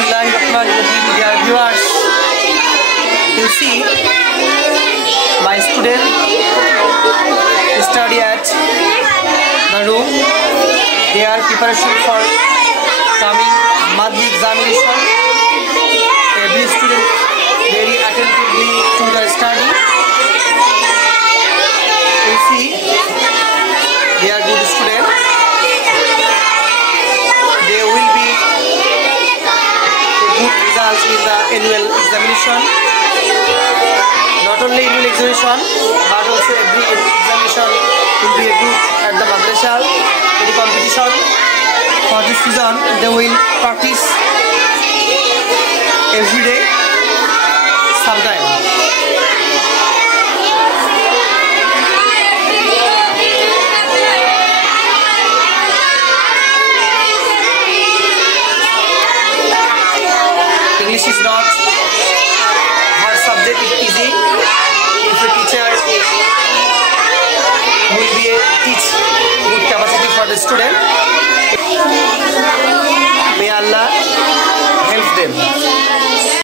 Bismillahirrahmanirrahim, dear viewers. You see, my student study at the room. They are preparation for coming monthly examination. Every student very attentively to the study. You see, they are good students. They will be good results in the annual examination. Not only annual examination, but also every examination will be a good at the madrasa, any competition. For this reason, they will practice every day, sometime. English is not hard subject, it is easy. If a teacher will be teach good capacity for the student, may Allah help them.